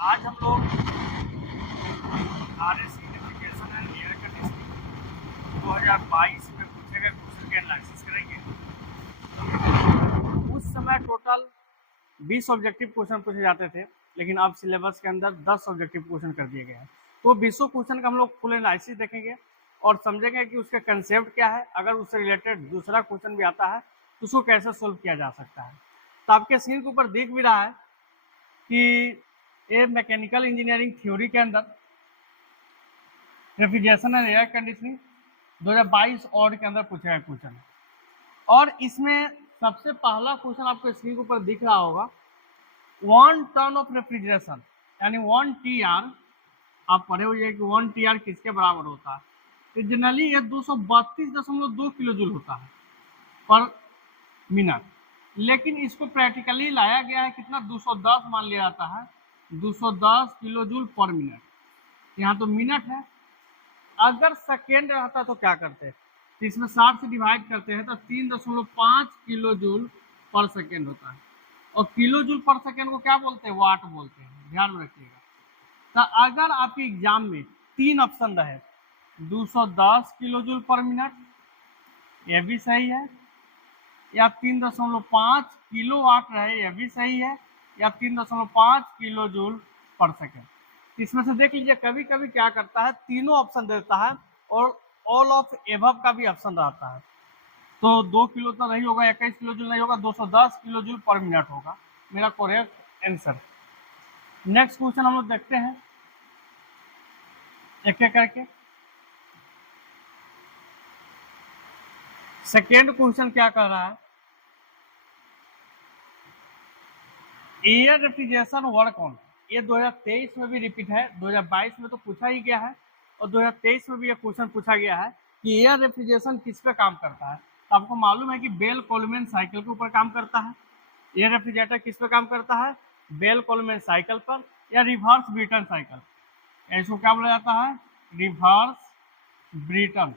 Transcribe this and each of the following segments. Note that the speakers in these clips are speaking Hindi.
आज हम लोग RAC refrigeration and air conditioning 2022 में पूछे गए क्वेश्चन के एनालिसिस करेंगे। उस समय टोटल 20 ऑब्जेक्टिव क्वेश्चन पूछे जाते थे, लेकिन अब सिलेबस के अंदर 10 ऑब्जेक्टिव क्वेश्चन कर दिए गए हैं। तो 20 क्वेश्चन का हम लोग फुल एनालिसिस देखेंगे और समझेंगे कि उसका कंसेप्ट क्या है। अगर उससे रिलेटेड दूसरा क्वेश्चन भी आता है तो उसको कैसे सोल्व किया जा सकता है। तो आपके स्क्रीन के ऊपर दिख भी रहा है कि ये मैकेनिकल इंजीनियरिंग थ्योरी के अंदर रेफ्रिजरेशन एंड एयर कंडीशनिंग 2022 और के अंदर पूछा गया क्वेश्चन है। और इसमें सबसे पहला क्वेश्चन आपको स्क्रीन के ऊपर दिख रहा होगा, 1 टन ऑफ रेफ्रिजरेशन यानी 1 TR। आप पढ़े हुए कि 1 TR किसके बराबर होता है। तो जनरली ये 232.2 किलो जूल होता है पर मिनट, लेकिन इसको प्रैक्टिकली लाया गया है कितना, 210 मान लिया जाता है, 210 किलो जूल पर मिनट। यहाँ तो मिनट है। अगर सेकेंड रहता तो क्या करते हैं, तो इसमें 60 से डिवाइड करते हैं तो 3.5 किलो जूल पर सेकेंड होता है। और किलो जूल पर सेकेंड को क्या बोलते हैं, वाट बोलते हैं, ध्यान में रखिएगा। तो अगर आपके एग्जाम में 3 ऑप्शन रहे, 210 किलो जूल पर मिनट, ये भी सही है, या 3.5 किलो वाट रहे, ये भी सही है, या 3.5 किलो जूल पर सेकेंड। इसमें से देख लीजिए, कभी कभी क्या करता है, तीनों ऑप्शन देता है और ऑल ऑफ एबव का भी ऑप्शन रहता है। तो 2 किलो तो नहीं होगा, 21 किलो जूल नहीं होगा, 210 किलो जूल पर मिनट होगा मेरा करेक्ट आंसर। नेक्स्ट क्वेश्चन हम लोग देखते हैं एक एक करके। सेकेंड क्वेश्चन क्या कर रहा है, एयर रेफ्रिजरेशन वर्क ऑन। ये 2023 में भी रिपीट है, 2022 में तो पूछा ही गया है और 2023 में भी ये क्वेश्चन पूछा गया है कि एयर रेफ्रिजरेशन किस पे काम करता है। तो आपको मालूम है कि बेल कोलमैन साइकिल के ऊपर काम करता है। एयर रेफ्रिजरेटर किस पे काम करता है, बेल कोलमैन साइकिल पर या रिवर्स ब्रिटन साइकिल। इसको क्या बोला जाता है, रिवर्स ब्रिटन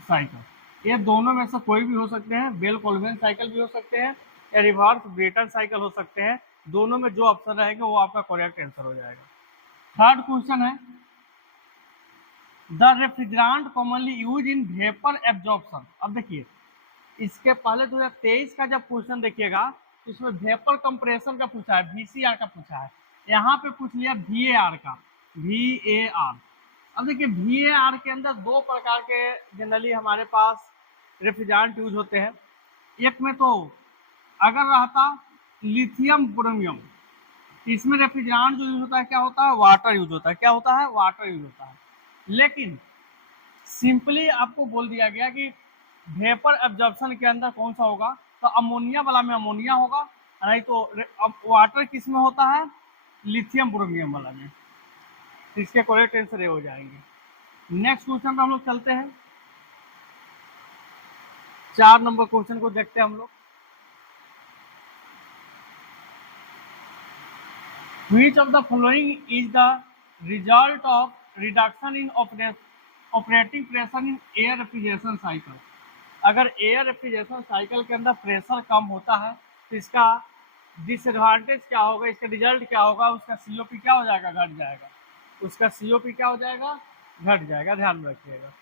साइकिल। ये दोनों में से कोई भी हो सकते हैं, बेल कोलमैन साइकिल भी हो सकते हैं या रिवर्स ब्रिटन साइकिल हो सकते हैं। दोनों में जो ऑप्शन रहेगा वो आपका करेक्ट आंसर हो जाएगा। थर्ड क्वेश्चन है, the refrigerant commonly use in vapour absorption. अब देखिए, इसके पहले 2023 का जब क्वेश्चन देखिएगा तो इसमें वेपर कंप्रेशन का पूछा है, VCR का पूछा है। यहाँ पे पूछ लिया VAR का, VAR। अब देखिए, VAR के अंदर दो प्रकार के जनरली हमारे पास रेफ्रिजरेंट यूज होते हैं। एक में तो अगर रहता लिथियम ब्रोमियम, इसमें रेफ्रिजरेंट जो यूज होता है क्या होता है, वाटर यूज होता है। क्या होता है, वाटर यूज होता है। लेकिन सिंपली आपको बोल दिया गया कि वेपर एब्जॉर्प्शन के अंदर कौन सा होगा, तो अमोनिया वाला में अमोनिया होगा, नहीं तो वाटर किस में होता है, लिथियम ब्रोमियम वाला में। इसके करेक्ट आंसर ये हो जाएंगे। नेक्स्ट क्वेश्चन पर हम लोग चलते हैं, 4 नंबर क्वेश्चन को देखते हैं हम लोग। Which of the following is the result of reduction in operating pressure in air refrigeration cycle? अगर एयर रेफ्रिजरेशन साइकिल के अंदर प्रेशर कम होता है तो इसका डिसएडवांटेज क्या होगा, इसका रिजल्ट क्या होगा, उसका COP क्या हो जाएगा, घट जाएगा। उसका COP क्या हो जाएगा, घट जाएगा, ध्यान में रखिएगा।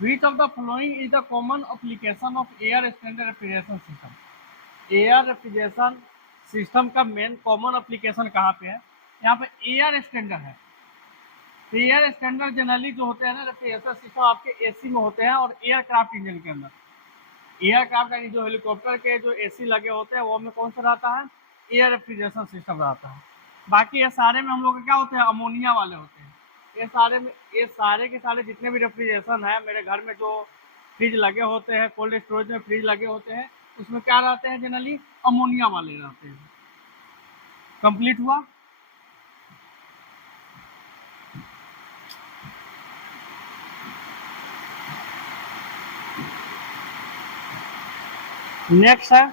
Which of the following is the common application of air standard refrigeration system? Air refrigeration system का मेन कॉमन एप्लीकेशन कहाँ पे है, यहाँ पे एयर स्टैंडर्ड है। तो एयर स्टैंडर्ड जनरली जो होते हैं ना रेफ्रिजरेशन सिस्टम आपके AC में होते हैं और एयरक्राफ्ट इंजन के अंदर। एयरक्राफ्ट यानी जो हेलीकॉप्टर के जो AC लगे होते हैं वो में कौन सा रहता है, एयर रेफ्रिजरेशन सिस्टम रहता है। बाकी ये सारे में हम लोग क्या होते हैं, अमोनिया वाले होते हैं। ये सारे के सारे जितने भी रेफ्रिजरेशन है, मेरे घर में जो फ्रिज लगे होते हैं, कोल्ड स्टोरेज में फ्रिज लगे होते हैं, उसमें क्या रहते हैं, जनरली अमोनिया वाले रहते हैं। कंप्लीट हुआ। नेक्स्ट है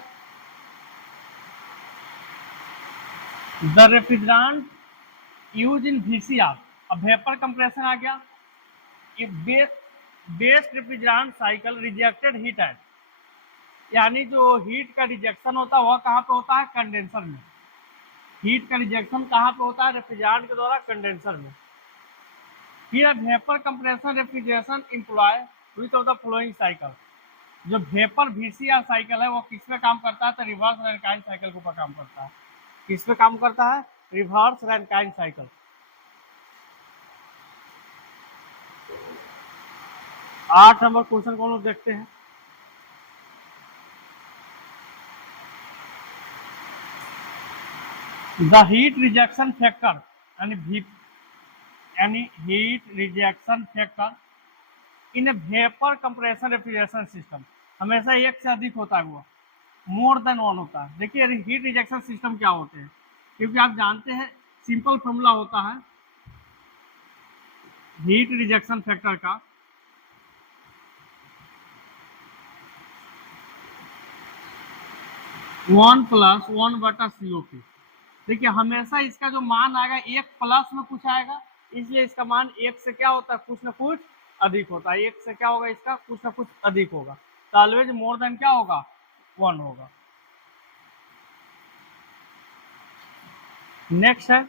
the refrigerant use in VCR। अब वेपर कंप्रेशन आ गया। Best refrigerant cycle rejected heat at, यानी जो हीट का रिजेक्शन होता है वह कहाँ पे होता है, कंडेंसर में। हीट का रिजेक्शन कहाँ पे होता है? रेफ्रिजरेंट के द्वारा कंडेंसर में। फिर vapour compression refrigeration employ which of the flowing cycle. जो वेपर VCR साइकिल है वो किस पे काम करता है? तो रिवर्स रैनकाइन साइकिल के ऊपर काम करता है। किस पे काम करता है? Reverse Rankine cycle. 8 number question को हम लोग देखते हैं। द हीट रिजेक्शन फैक्टर यानी heat rejection factor in vapour compression refrigeration system हमेशा एक से अधिक होता है, वो मोर देन 1 होता है। देखिए हीट रिजेक्शन सिस्टम क्या होते हैं, क्योंकि आप जानते हैं सिंपल फॉर्मूला होता है हीट रिजेक्शन फैक्टर का 1+1/COP। देखिए हमेशा इसका जो मान आएगा 1 प्लस में कुछ आएगा, इसलिए इसका मान 1 से क्या होता है? कुछ ना कुछ अधिक होता है। 1 से क्या होगा? इसका कुछ ना कुछ अधिक होगा, तो ऑलवेज मोर देन क्या होगा? 1 होगा। नेक्स्ट है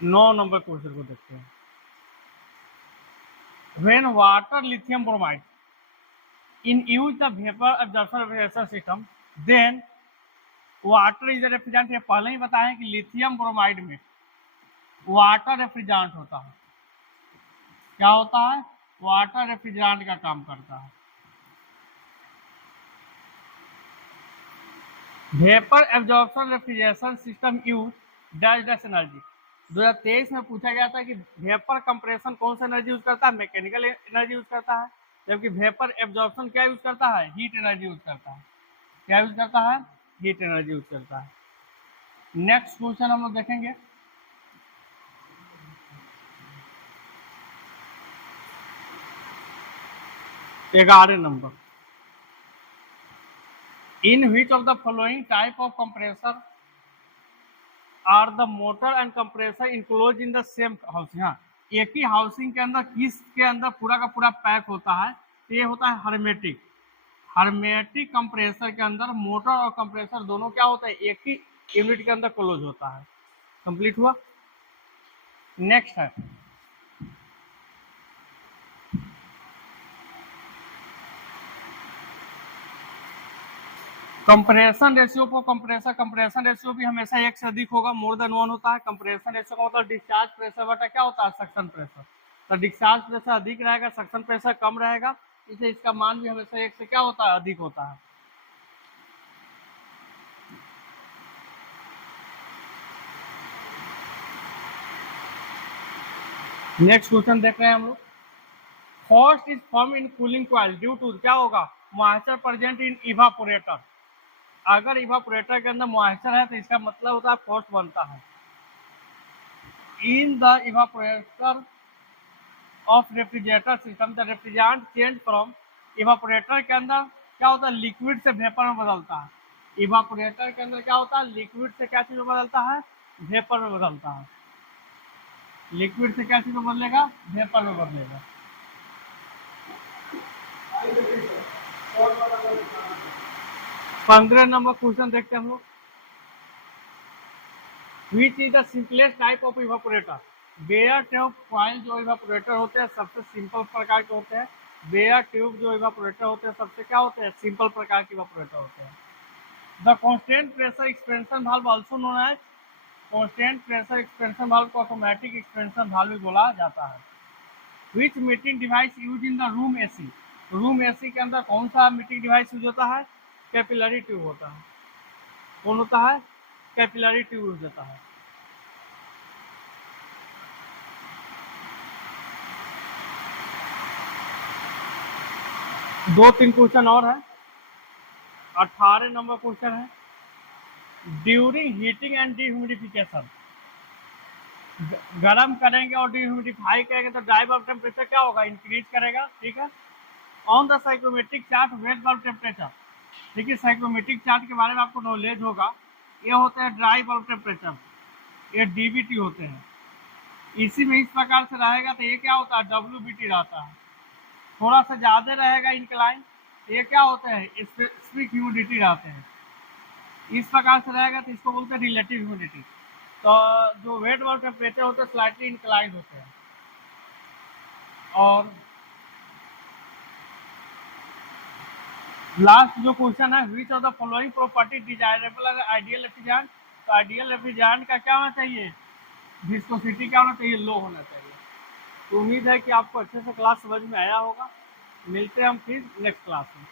9 नंबर क्वेश्चन को देखते हैं। When water lithium bromide in use the vapour absorption refrigeration system then water is refrigerant. ये पहले ही बताया कि लिथियम ब्रोमाइड में वाटर रेफ्रिजरेंट होता है। क्या होता है? वाटर रेफ्रिजरेंट का काम करता है। Vapour absorption refrigeration system use dash energy. 2023 में पूछा गया था कि वेपर कंप्रेशन कौन सा एनर्जी यूज करता है? मैकेनिकल एनर्जी यूज करता है, जबकि वेपर एब्जॉर्प्शन क्या यूज करता है? हीट एनर्जी यूज करता है। क्या यूज करता है? हीट एनर्जी यूज करता है। नेक्स्ट क्वेश्चन हम लोग देखेंगे। ग्यारह number, in which of the following type of compressor are the motor and compressor enclose in the same housing. हाँ, एक ही हाउसिंग के अंदर किस के अंदर पूरा का पूरा पैक होता है? तो ये होता है हर्मेटिक। हर्मेटिक कंप्रेसर के अंदर मोटर और कंप्रेसर दोनों क्या होता है? एक ही यूनिट के अंदर क्लोज होता है। कंप्लीट हुआ। नेक्स्ट है compression ratio for compressor. Compression ratio भी हमेशा 1 से अधिक होगा, मोर देन 1 होता है। कंप्रेशन रेशियो का मतलब डिस्चार्ज प्रेशर बटा क्या होता है? Suction pressure. तो डिस्चार्ज प्रेशर अधिक रहेगा, सक्शन प्रेशर कम रहेगा, इसलिए इसका मान भी हमेशा 1 से क्या होता है? अधिक होता है। नेक्स्ट क्वेश्चन देख रहे हैं हम लोग। First is form in cooling coil due to क्या होगा? Moisture present in evaporator. अगर इवापोरेटर के अंदर मॉइस्चर है तो इसका मतलब होता है फर्स्ट बनता है। In the evaporator of refrigerator system the refrigerant change from. Evaporator के अंदर क्या होता है? लिक्विड से वेपर में बदलता है। इवापोरेटर के अंदर क्या होता है? लिक्विड से क्या चीज में बदलता है? वेपर में बदलता है। लिक्विड से क्या चीज में बदलेगा? वेपर में बदलेगा। पंद्रह नंबर क्वेश्चन देखते हैं हम लोग। Which is the simplest type of evaporator. Bare tube coil जो इवापोरेटर होते हैं सबसे सिंपल प्रकार के होते हैं। बेयर ट्यूब जो इवापोरेटर होते हैं सबसे क्या होते हैं? सिंपल प्रकार के इवापोरेटर होते हैं। The constant pressure expansion valve also known as. Constant pressure expansion valve को ऑटोमेटिक एक्सपेंशन वाल्व भी बोला जाता है। Which metering device used in the room AC. Room AC के अंदर कौन सा मीटिंग डिवाइस यूज होता है? कैपिलरी ट्यूब होता है। कौन होता है? कैपिलरी ट्यूब यूज होता है। दो तीन क्वेश्चन और है। 18 नंबर क्वेश्चन है ड्यूरिंग हीटिंग एंड डिह्यूमिडिफिकेशन। गर्म करेंगे और डिह्यूमिडिफाई करेंगे तो ड्राई बल्ब टेम्परेचर क्या होगा? इंक्रीज करेगा। ठीक है। On the psychrometric chart wet bulb temperature. देखिए साइक्रोमेट्रिक चार्ट के बारे में आपको नॉलेज होगा। ये होते हैं ड्राई बल्ब टेम्परेचर, ये डीबीटी होते हैं। इसी में इस प्रकार से रहेगा तो ये क्या होता है? डब्ल्यूबीटी रहता है। थोड़ा सा ज़्यादा रहेगा इंक्लाइन, ये क्या होते हैं? स्पेसिफिक ह्यूमिडिटी रहते हैं। इस प्रकार से रहेगा तो इसको बोलते हैं रिलेटिव ह्यूमिडिटी। तो जो वेट और टेम्परेचर होते हैं स्लाइटली इंक्लाइन होते हैं। और लास्ट जो क्वेश्चन है, विच of the following property desirable है आइडियल रेफ्रिजरेंट। तो आइडियल रेफ्रिजरेंट का क्या होना चाहिए, विस्कोसिटी क्या होना चाहिए, लो होना चाहिए। तो उम्मीद है कि आपको अच्छे से क्लास समझ में आया होगा। मिलते हैं हम फिर नेक्स्ट क्लास में।